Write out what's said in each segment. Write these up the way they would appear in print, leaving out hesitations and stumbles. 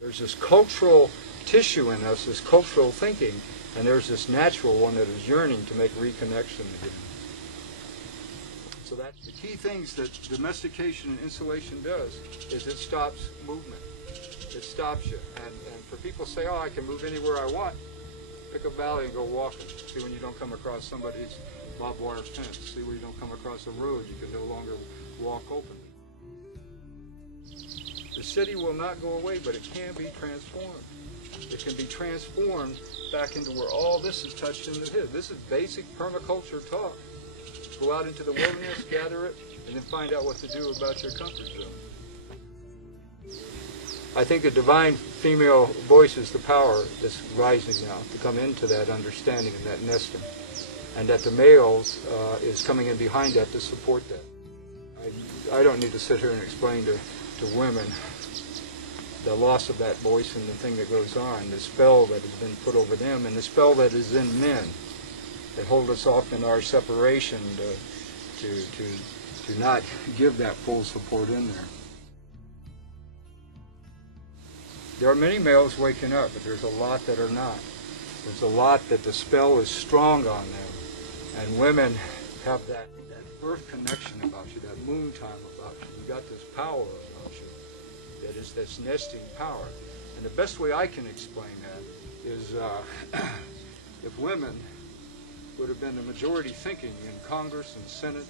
There's this cultural tissue in us, this cultural thinking, and there's this natural one that is yearning to make reconnection again. So that's the key things that domestication and insulation does, is it stops movement. It stops you. And for people to say, oh, I can move anywhere I want, pick a valley and go walking. See when you don't come across somebody's barbed wire fence. See when you don't come across a road you can no longer walk openly. The city will not go away, but it can be transformed. It can be transformed back into where all this is touched into his. This is basic permaculture talk. Go out into the wilderness, gather it, and then find out what to do about your comfort zone. I think the divine female voice is the power that's rising now to come into that understanding and that nesting. And that the males is coming in behind that to support that. I don't need to sit here and explain to women the loss of that voice and the thing that goes on, the spell that has been put over them, and the spell that is in men that hold us off in our separation to not give that full support in there. There are many males waking up, but there's a lot that are not. There's a lot that the spell is strong on them. And women have that earth connection about you, that moon time about you. You've got this power about you that is this nesting power. And the best way I can explain that is if women would have been the majority thinking in Congress and Senate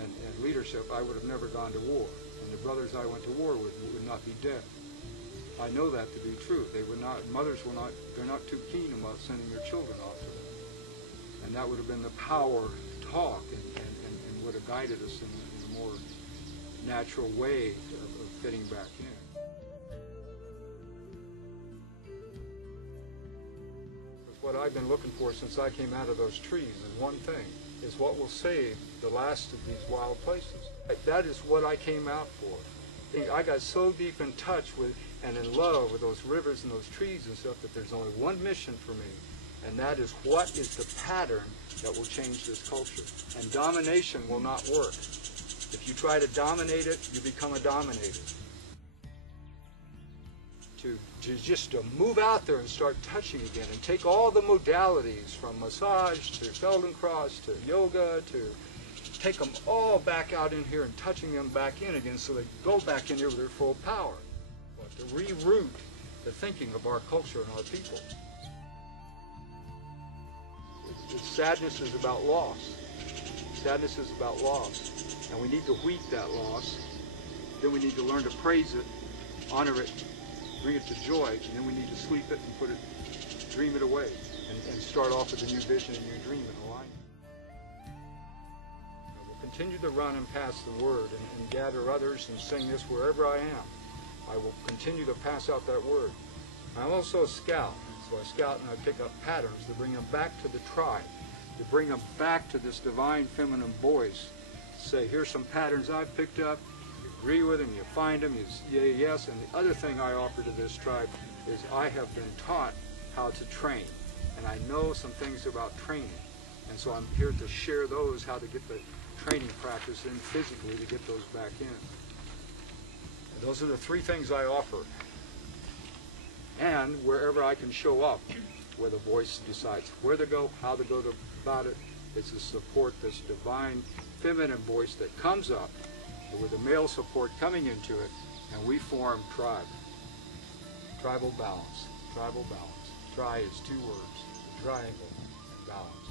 and leadership, I would have never gone to war. And the brothers I went to war with would not be dead. I know that to be true. They would not, mothers will not, they're not too keen about sending their children off to them. And that would have been the power talk and would have guided us in a more natural way of fitting back in. What I've been looking for since I came out of those trees is one thing, is what will save the last of these wild places. That is what I came out for. I got so deep in touch with and in love with those rivers and those trees and stuff that there's only one mission for me, and that is what is the pattern that will change this culture. And domination will not work. If you try to dominate it, you become a dominator. To move out there and start touching again and take all the modalities from massage to Feldenkrais to yoga to take them all back out in here and touching them back in again so they go back in here with their full power. But to reroute the thinking of our culture and our people. Sadness is about loss. Sadness is about loss. And we need to wheat that loss. Then we need to learn to praise it, honor it, bring it to joy, and then we need to sleep it and put it, dream it away, and start off with a new vision and new dream in alignment. I will continue to run and pass the word and gather others and sing this wherever I am. I will continue to pass out that word. I'm also a scout, so I scout and I pick up patterns to bring them back to the tribe, to bring them back to this divine feminine voice. Say, here's some patterns I've picked up. Agree with them, you find them, you say yes. And the other thing I offer to this tribe is I have been taught how to train. And I know some things about training. And so I'm here to share those, how to get the training practice in physically to get those back in. And those are the three things I offer. And wherever I can show up, where the voice decides where to go, how to go about it, it's to support this divine feminine voice that comes up with the male support coming into it, and we form tribe. Tribal balance. Tribal balance. Tri is two words. Triangle and balance.